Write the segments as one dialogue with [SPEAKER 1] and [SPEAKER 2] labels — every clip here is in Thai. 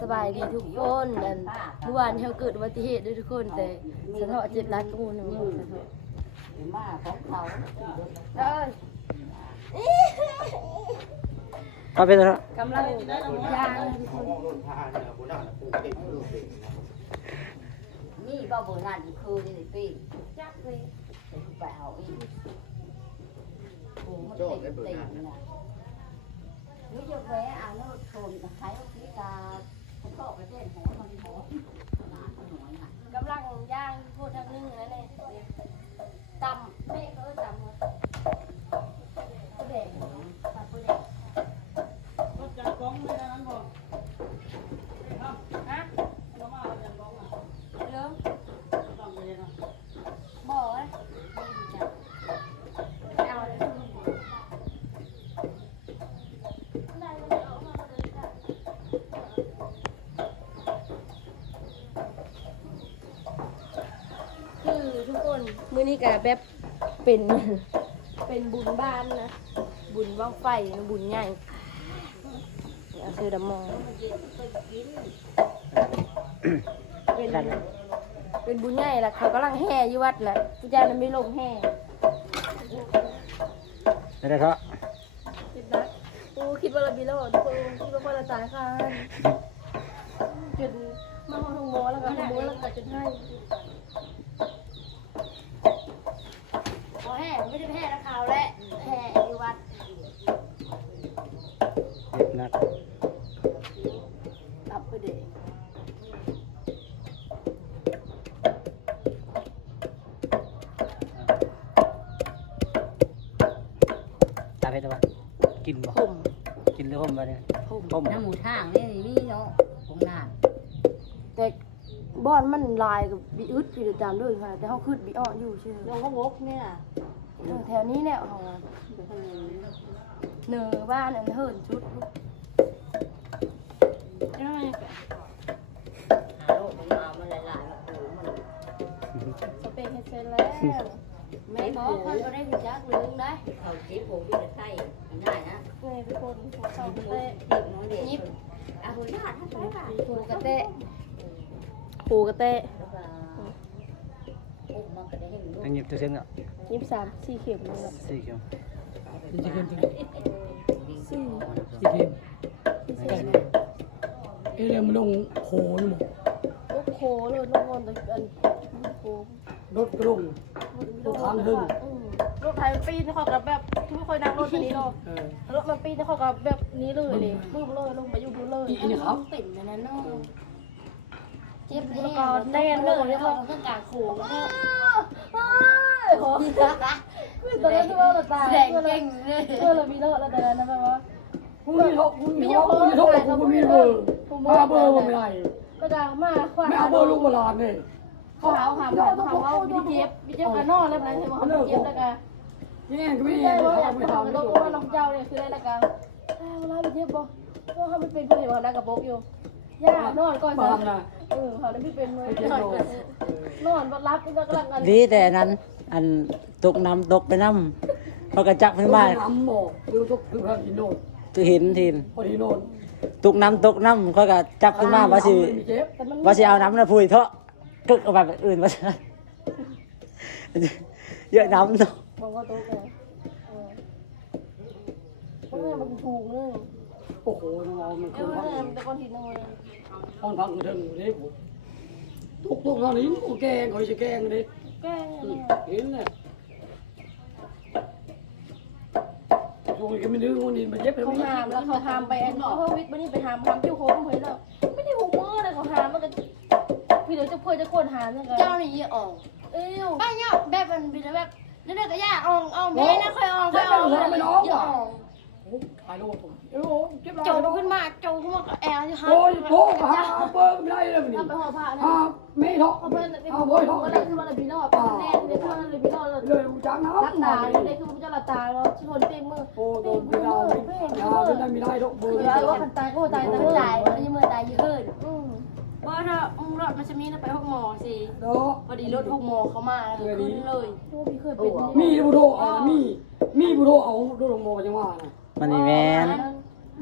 [SPEAKER 1] สบายดีทุกคนอันเมื่อวานเขาเกิดอุบัติเหตุด้วยทุกคนแต่สะเทาะเจ็บร้ายกูนะมึงสะเทาะ
[SPEAKER 2] มาของเขา
[SPEAKER 1] เอ้ย
[SPEAKER 3] ก็เป็นแล้ว
[SPEAKER 1] กำลังย่างนะทุกคน
[SPEAKER 2] นี่ก็โบราณอีกคือนี่ปี
[SPEAKER 1] จักเลย
[SPEAKER 2] ไปเอาอีกโอ้มันติดติดนะนี่จะแวะเอาแล้วชนกับใคร ที่กาเขาเข้าไปเต้นหอตอนหัวหนาหน่อยนะ
[SPEAKER 1] กำลังย่างพูดทางนึงนั่นเองตำแม่ก็ตำเลยผู้เด็กตำผู้เด็กฮะเรื่องบอกเลยเอาเลยคือทุกคน มื้อนี้ก็แบบเป็น เป็นบุญบ้านนะ บุญว่างไฟนะบุญใหญ่เนี่ยคือดำมอง เป็นเป็นบุญใหญ่ละเขากำลังแห่อยู่วัดแหละผู้เจ้านั้นไม่ลงแห่
[SPEAKER 3] ไม่ได้เถอะ
[SPEAKER 1] คิดนะกูคิดว่าเราบีโลทุกคนคิดว่าพอเราตายค่ะจนมาห้องทงโมแล้วก็ทงโมแล้วก็จนให้พอแห่ไม่ได้แห่นะข่าวแหละแห่อยู่วัด
[SPEAKER 3] เจ็บหนัก
[SPEAKER 1] ตับไปเด็ก
[SPEAKER 3] ตาเพชรปะกินบ่
[SPEAKER 1] ผม
[SPEAKER 3] กินหรือผมมาเนี่ย
[SPEAKER 1] ผม
[SPEAKER 3] ต้ม
[SPEAKER 2] น้ำหมูทางนี่นี่เนาะผมนาน
[SPEAKER 1] แต่บ้านมันลายกับบีอึดอยู่ตามด้วยค่ะแต่เขาขึ้นบีอ้ออยู่ใช่ไหม
[SPEAKER 2] ลงก็วกเนี่ย
[SPEAKER 1] เออแถวนี้เนี่ยของเนอบ้านอันเฮิรนชุดลูกได้
[SPEAKER 2] หาโรคมันมามันหลายๆมาปูมัน
[SPEAKER 1] สเปนเฮดเซนแล้ว
[SPEAKER 2] แม่บอกคนก็ได้พิจักลืมได้เขาจีบผมอยู่ในไส้ง่ายนะ
[SPEAKER 1] นี่ทุกคนขอสองเตะ
[SPEAKER 2] จีบน้องเด็กยิบอาหุญาติท่านไปป่ะ
[SPEAKER 1] ผูกระเตะ ผูกระเตะ
[SPEAKER 2] แล้วก็อุ้มมันก็ได้เห็นลูก
[SPEAKER 3] อันหยิบตัวเส้นอะ
[SPEAKER 1] ยี่สิบสามสี่เข็มเลย
[SPEAKER 3] สี่เขียว
[SPEAKER 1] สี่
[SPEAKER 4] สีเข็ม
[SPEAKER 1] สี่เข็ม
[SPEAKER 4] เอ้ยมันลงโขนหมด
[SPEAKER 1] ลูกโคเลยลูกคนตะกันโค
[SPEAKER 4] รถกระลงลูกทางหึ่ง
[SPEAKER 1] รถไทยปีนเขากับแบบที่ไม่ค่อยนั่งรถตัวนี้เนาะ
[SPEAKER 4] เออ
[SPEAKER 1] รถมันปีนเขากับแบบนี้เลยนี่บึ้มเลยลงไปอยู่บนเลย
[SPEAKER 4] อีนี่ครับ
[SPEAKER 2] ติ่มในนั้นเนาะเจ็บ
[SPEAKER 1] แล้วก็แน่นเลยแล้วก็
[SPEAKER 2] ต้องการโขงแล้ว
[SPEAKER 1] ตอนนั้นที่ว่าเราตาย
[SPEAKER 2] แดงเก่งเลย
[SPEAKER 1] เออเรามีรถแล้วแต่นั้นแบบว่า
[SPEAKER 4] คุณมีทกคุณมีทกคุณมีทกคุณมีเบอร์มาเบอร์ผมไม่ได้
[SPEAKER 1] ก็ดังมากกว่า
[SPEAKER 4] ไม่เอาเบอร์ลูกโบราณเลย
[SPEAKER 1] เขาหาหาหาหาว่าบิเจ็บบิเจ็บกันนอกแล้วนะใช่ไหมเขาบิเจ็บแล้วกัน
[SPEAKER 4] นี่ก็ไม่
[SPEAKER 1] ใช่
[SPEAKER 4] ได้
[SPEAKER 1] ว่า
[SPEAKER 4] เขา
[SPEAKER 1] ไม่
[SPEAKER 4] ไม่
[SPEAKER 1] ทำ
[SPEAKER 4] ทำไม่
[SPEAKER 1] ว
[SPEAKER 4] ถู
[SPEAKER 1] ก็
[SPEAKER 4] ก
[SPEAKER 1] น้องเจ้าเนี่ยคือได้ล้วกันเวลาบิเจ็บบ่เพราะเขาไม่เป็นคนเห็นว่านักกระโปงอยู่ ย่านอนก่อน
[SPEAKER 4] มาทำนะ
[SPEAKER 1] เออเขาไม่เป็นเลยนอนบัดรับก็กำลังกัน
[SPEAKER 3] ดีแต่อันนั้น อันตกน้ำตกไปน้ำเขากระจักขึ้นมา
[SPEAKER 4] น้ำหมอกดูทุกคือพระอินโนด
[SPEAKER 3] ตัวหินทีน
[SPEAKER 4] พอดีโนด
[SPEAKER 3] ตกน้ำตกน้ำเขาก็จับขึ้นมาว่าสิ
[SPEAKER 4] เจ็บ
[SPEAKER 1] แต่มัน
[SPEAKER 3] ว่าสิเอาน้ำนะพุยเถอะกึกเอาไปแบบอื่นมาซะเยอะน้ำเนาะ
[SPEAKER 1] บอกว่าโต๊ะเลยเออเพราะมันถูกเลย
[SPEAKER 4] โอ้โหน้องมัน
[SPEAKER 1] เอ
[SPEAKER 4] คือ
[SPEAKER 1] อ
[SPEAKER 4] พัง
[SPEAKER 1] แต่คนที่นอน
[SPEAKER 4] ห้องพังเถิงเลยผมทุกทุกเท่านี้โอแกงเขาจะแกงเลย
[SPEAKER 1] แก้เนี่ย
[SPEAKER 4] เห็นเลยช่วงนี้ก็ไม่ดื้อวันนี้มันเย็บไป
[SPEAKER 1] เขา
[SPEAKER 4] ไม่
[SPEAKER 1] หามแล้วเขาหามไปแอนเขาวิทย์วันนี้ไปหามหามจิ้วโค้งเฮ้ยแล้วไม่ได้หูมือเลยเขาหามมันก็พี่เดี๋ยวจะเพื่อจะคนหามนั่นกัน
[SPEAKER 2] เจ้านี่ยี่ออก
[SPEAKER 1] เอ้ย
[SPEAKER 2] ป้าเนี่ยแบบมันเป็นแบบนั่นก็ย่าออกออกแม่นะค่อยออกค่อยออกย่ออ ก
[SPEAKER 4] ถ่ายรูปผมโอ้โหเจ็บ
[SPEAKER 2] โจขึ้นมาโจขึ้นมาแอลอยู่ฮะ
[SPEAKER 4] โอ้ยโทษหาเปิดไม่ได้เลยมัน
[SPEAKER 1] ทำไป
[SPEAKER 4] นี่
[SPEAKER 1] ห่อผ้านะ
[SPEAKER 4] หาไม่ทอก
[SPEAKER 1] เขาเพื่อนใน
[SPEAKER 4] หา
[SPEAKER 1] ผม
[SPEAKER 4] โวยทอก
[SPEAKER 1] ก็
[SPEAKER 4] เล
[SPEAKER 1] เลย
[SPEAKER 4] ย
[SPEAKER 1] คือว่าเราบีนอดแน่เลยคือว่าเราบีนอด
[SPEAKER 4] เลยจังน้ำ
[SPEAKER 1] รักตาเลยคือพระเจ้าละตาเราชนเต็มมือ
[SPEAKER 4] โอ้โดนพี่ดาวพี่ดาวไม่ได้ไม่ได้ทอกเบอ
[SPEAKER 1] คือ
[SPEAKER 4] ร์
[SPEAKER 1] ว่าคันตายก็ตายแต่
[SPEAKER 2] มัน
[SPEAKER 1] ตา
[SPEAKER 2] ตายยมันยังมือตายยืด
[SPEAKER 1] อืม
[SPEAKER 2] เพราะถ้าอุ้งรถมันจะมีไปห้องหมอสิ
[SPEAKER 4] เนาะ
[SPEAKER 2] พอดีรถห้องหมอเขามาขึ้นเลย
[SPEAKER 1] โอ้พี่เคยเป็น
[SPEAKER 4] มีบุโรเอามีมีบุโรเอาดูลงโมจังว่านะ
[SPEAKER 3] มันนี่แมน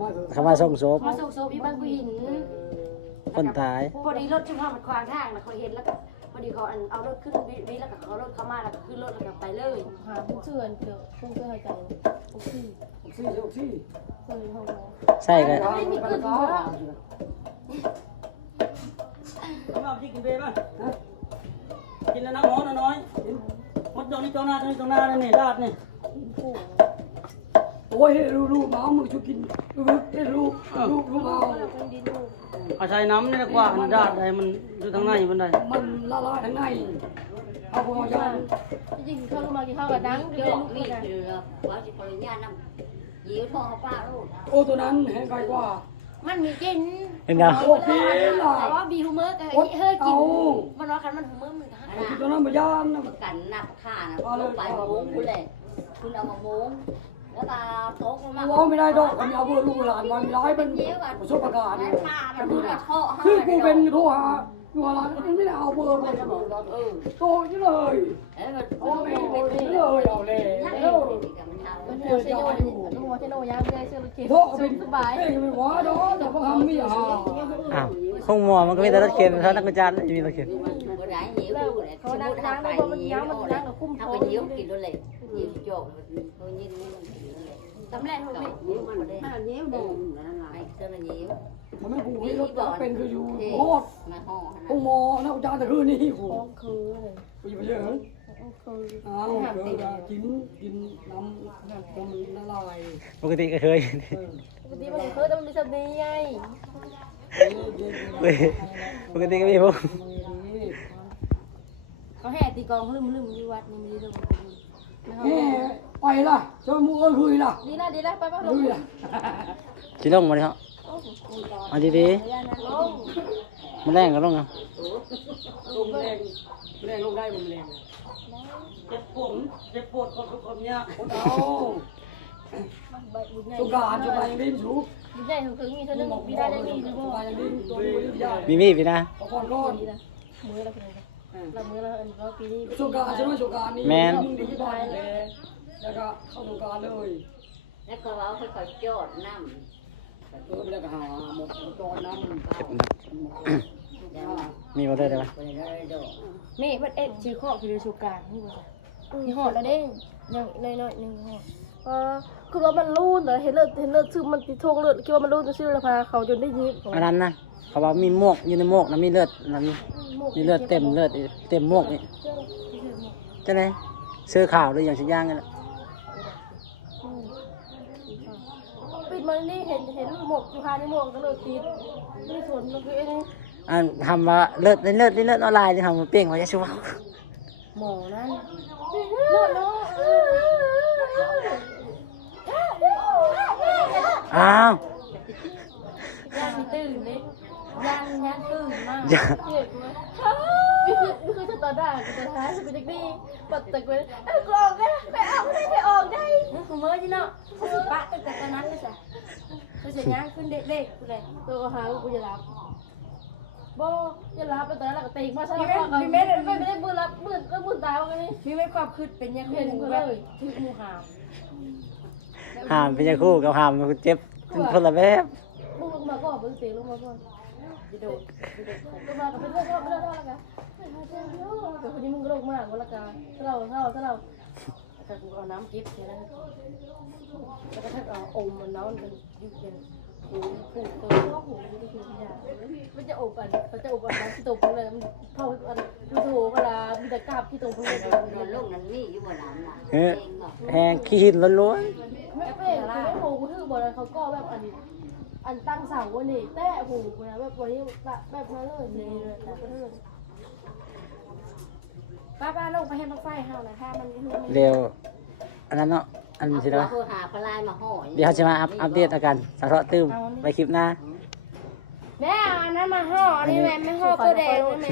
[SPEAKER 4] มาเถอะ
[SPEAKER 3] เขามาส่งศพ
[SPEAKER 5] มาส่งโซบีบ้านผู้หิน
[SPEAKER 3] คนตาย
[SPEAKER 5] พอดีรถชุมพรมันขวางทางแล้วเขาเห็นแล้วก็พอดีเขาอันเอารถขึ้นวิวิแล้วก็เขารถเข้ามาแล้วก็ขึ้นรถแล้วก็ไปเลย
[SPEAKER 1] หาผู้เชื่อนเกี่ยวผู้เชื่อใจโอเค
[SPEAKER 4] ซี่ซี่ซี่
[SPEAKER 1] เคยห้องน้
[SPEAKER 3] ใช่กัน
[SPEAKER 5] ไม่มีขึ้นหัว
[SPEAKER 3] มากินเบบ้างกินแล้วน้ำหอมน้อยมดจงนี่จงหน้าจงนี่จงหน้านี่ลาดนี่ำ
[SPEAKER 1] ผู้
[SPEAKER 4] โอ้ยรู้รู้หมามึงจะกินรู้รู้รู้รู้เอา
[SPEAKER 1] เป็นดินลูก
[SPEAKER 3] เอาใช้น้ำนี่ดีกว่ามันดาดได้มันอยู่ทางในมันได้
[SPEAKER 4] มันละลายทั้งในเอาพอจะ
[SPEAKER 1] จริงๆเขาลงมากินข้าวกับดัง
[SPEAKER 2] โย
[SPEAKER 1] เกี่ยว
[SPEAKER 2] ก
[SPEAKER 1] ลูก
[SPEAKER 2] มี
[SPEAKER 1] กัน
[SPEAKER 2] เรือว่าสิปริญญานำยิวทองป้าลูก
[SPEAKER 4] โอ้ตัวนั้นแห้งไกลกว่า
[SPEAKER 5] มันมีกิน
[SPEAKER 3] เห็นไง
[SPEAKER 4] โอ้พี่ล่ะ
[SPEAKER 5] แต่ว่าบีฮูเมอร์ก็
[SPEAKER 4] โอ้
[SPEAKER 5] เฮ้ยกิน
[SPEAKER 4] เอา
[SPEAKER 5] มันว่ากันมันฮูเมอร์มันก็
[SPEAKER 2] อัน
[SPEAKER 4] ตัวนั้นมาย่านนะ
[SPEAKER 2] ประกันนับค่านะลงไปมาโม้งคุณเลยคุณเอามาโม้ง แล้วก็โต๊ะมา
[SPEAKER 4] ว่าไม่ได้ดอกมันเอาเบอร์ลูกหลานมันร้ายเป็นประสบการณ์
[SPEAKER 2] แล้วป้ามันดูกระเทาะให้
[SPEAKER 4] คือกูเป็นโทรหาอยู่ร้านมันไม่ได้เอาเบอร์มัน
[SPEAKER 2] เออ
[SPEAKER 4] โตนี่เลย
[SPEAKER 2] แล้วมัน
[SPEAKER 4] โอ้ไม่เลยเอาเลย
[SPEAKER 1] เป็นหัวเชโน่เป็นหัวเชโน่ย่างไม่ได้เชื่อรถเข็น
[SPEAKER 4] โทรเป็น
[SPEAKER 1] สบาย
[SPEAKER 4] เอ้ยไม่ว่าดอกแต่พวกทำไม่หา
[SPEAKER 3] อ้าวคงมัวมันก็มีแต่รถเข็นเท่านักวิจารณ์มีรถเข็น
[SPEAKER 2] บ่ได้หิวอยู่เลยสมมุติถ้าไปหิวถ้าไปหิวกินด้วยเลยหิวโจกเขายินนี่มันกินด้วยเลย
[SPEAKER 5] ตำแหน่งของพี่
[SPEAKER 2] หิวมันได้หิวดงนั่นไอ้เจ้าหิว
[SPEAKER 4] มันไม่ผูกนี่รถเป็นคืออยู่โคตร
[SPEAKER 2] มาห่อ
[SPEAKER 4] องมอนะอาจารย์แต่คือนี่หู
[SPEAKER 1] ท้องคือเลย
[SPEAKER 4] กูจะไปเยอะ
[SPEAKER 1] ท้องคือ
[SPEAKER 4] อ้าวเกิดกินกินน้ำน้ำละลาย
[SPEAKER 3] ปกติก็เคย
[SPEAKER 1] ปกติมันเคยต้องมีสติไง
[SPEAKER 3] ปกติก็มีพวก
[SPEAKER 5] เขาแห่ตีกองลืมลืมอยู่วัดนี่ไม่ได้ลืม
[SPEAKER 4] แม่ไปล่ะชมมือคุยล่ะ
[SPEAKER 1] ดีนะดีนะไปไปล
[SPEAKER 4] คุ
[SPEAKER 1] ง
[SPEAKER 4] ยล่ะ
[SPEAKER 3] ชิลงมาดิครับมาดี
[SPEAKER 1] ลง
[SPEAKER 3] ๆมันแรงก็ลงครับ
[SPEAKER 4] ลมแรงแรงลงได้ลมแรง
[SPEAKER 3] เจ็บปวดเจ็บปวดความทุกข์ความยาก
[SPEAKER 4] คนเอา
[SPEAKER 1] ใบบุญใหญ่
[SPEAKER 4] สุการสุการยังดิ้นสู
[SPEAKER 1] บุญใหญ่ถึงมีเท่านึงมีได้ได้มีหรือ
[SPEAKER 4] สุ
[SPEAKER 1] เป
[SPEAKER 4] กา
[SPEAKER 1] ล่าร
[SPEAKER 4] ยังดิ้นตัวนี้ยาก
[SPEAKER 3] มีมีดพี่นะ
[SPEAKER 4] ขอพรก้อน
[SPEAKER 1] ดีนะมือเราเป็นเรามือเราอันก็ปีนี้
[SPEAKER 4] สุการใช่ไหมสุการนี้มึงดีบ้านเลย แล้วก็เข้าสุการเลย
[SPEAKER 2] แล้วก็เอาค่อยๆจอดน้ำ
[SPEAKER 4] เออแล้วก็หาหมดจอนน้ำ
[SPEAKER 3] มีมาด้วยได้ไหม
[SPEAKER 2] ไปเลยดอก
[SPEAKER 5] แม่มันเอ็ดชื่อข้อคือชูการนี่ว่านี่หอดแล้วเด้งยังน้อยๆนึงหอด
[SPEAKER 1] เออคือว่ามันรูนแต่เห็นเลือดเห็นเลือดชื่อมันติดทงเลือดคิดว่ามันรูนจะชื่อละพาเขาจนได้ยิบ
[SPEAKER 3] อันนั้นนะเขาว่ามีหมวกอยู่ในหมวกนะมีเลือดนะมีมีเลือดเต็มเลือดเต็มหมวกนี่จะไหนเสื้อขาวหรืออย่างชิ้นย่างนี่แหละ
[SPEAKER 1] ปิดมานี่เห็นเห็นหมวกอยู่พาในหมวกก็เลยติดนี่ส่วนมันคือไอ้นี่
[SPEAKER 3] อันทำว่าเลือดในเลือดในเลือดออนไลน์ที่ทำมาเปรี้ยงไว้ชัวร์
[SPEAKER 5] หมอนั่น
[SPEAKER 1] เลือดเนาะ
[SPEAKER 3] อ้าว
[SPEAKER 5] ย่างมีตื่นเลยย่างย่างตื่นมาก
[SPEAKER 3] อย่า
[SPEAKER 1] เจ็บไหมนี่คือนี่คือจะตาด่ากับตาท้ายคือเป็นจังดีปัดตะเกียบเอ้ยกรอกได้ไปออกได้ไปออกได้
[SPEAKER 5] นี่คือเมื่อที่เนาะเขาสิปะตั้งแต่ตอนนั้นเลยจ้ะเขาจะย่างขึ้นเด็กๆกูเลย
[SPEAKER 1] ตัวหากูจะรับบ่จะรับไปตอนนั้นก็ตีมาซะ
[SPEAKER 5] มี
[SPEAKER 1] แล้ว
[SPEAKER 5] ไหม
[SPEAKER 1] ก็
[SPEAKER 5] มีไหม
[SPEAKER 1] ไม่ได้มือรับมือก็มือตายว่านี่
[SPEAKER 5] มีไหมความคืดเป็นยังไงหมูแบบคือหมูหาม
[SPEAKER 3] ห้ามเป็นยาคู่กับห้ามมันเจ็บเป็นคนละแบบ
[SPEAKER 1] มึงลงมาก็เบิ่งเสียงลงมาก่อน
[SPEAKER 5] จะโดดจะโดด
[SPEAKER 1] ลงมาก็เป็นเรื่องก็ไม่ได้เท่าไหร่กันแต่คนนี้มึงก็ลงมากวันละกันถ้าเราถ้าเราถ้าเรา
[SPEAKER 5] แต่กูเอาน้ำเก็บแค่นั้นแล้วก็ถ้าเอาอมมันน้ำมันยุบเป็น หูผูตัว
[SPEAKER 1] โอ้โหมันจะคืออย่างมันจะอบอันมันจะอบอันนั้นที่ตรงพื้นเลยมันเผาอันดูโถเวลามีแต่กาบที่ตรงพื้นเลย
[SPEAKER 2] นอนลูกนั้นนี่อยู่บนน้ำน่ะ
[SPEAKER 3] เฮ้ย
[SPEAKER 2] เองบอก
[SPEAKER 3] แห้งขี้หินล้วน
[SPEAKER 1] ไม่เป็นไม่โผล่กูถือบอลเขาก็แบบอันอันตั้งเสาวันนี้แต่โอ้โหนะแบบวันนี้แบบนั้นเลยนี่เลยแบบนั้นเลย
[SPEAKER 5] ป้าป้าลงไปให้มันไฟเฮานะถ้ามัน
[SPEAKER 3] เร็วอันนั้นเนาะ อันนี้สิ
[SPEAKER 2] เรา
[SPEAKER 3] เนาะ
[SPEAKER 2] โทรหาปลายมาห่อ
[SPEAKER 3] เดี๋ยวเขาจะมาอัปอัปเดตอาการสะเทาะตื้มไปคลิปหน้า
[SPEAKER 5] แม่อันนั้นมาห่อนี่แม่ไม่ห่อตัวแดงแม่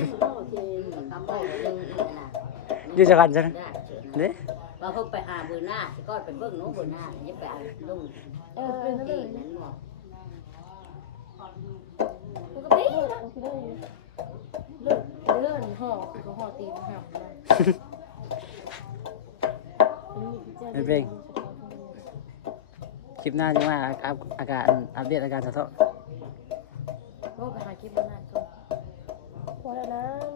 [SPEAKER 2] คำบอกเรื่องนี้นะ
[SPEAKER 3] อยู่จักกันจัง
[SPEAKER 2] ได้เจอ
[SPEAKER 3] เด้
[SPEAKER 2] เราเขาไปหาเบอร์หน้าสิก็ไปเบิ่งโน้เบอร์หน้าอย่าไปเอาลุง
[SPEAKER 1] เออเป็นนั่น
[SPEAKER 2] เอ
[SPEAKER 1] เลย
[SPEAKER 2] งนั้นบอก
[SPEAKER 1] ปกตินะคือได้
[SPEAKER 5] เลื่อนเลื่อนห่อคือเขาห่อตีนหัก
[SPEAKER 3] ไม่เป็น คลิปหน้าจะมาครับอาการอัปเดตอาการสะท้อน
[SPEAKER 2] โอ้กระหาคลิปมันน่าจบ
[SPEAKER 1] พอแล้วนะ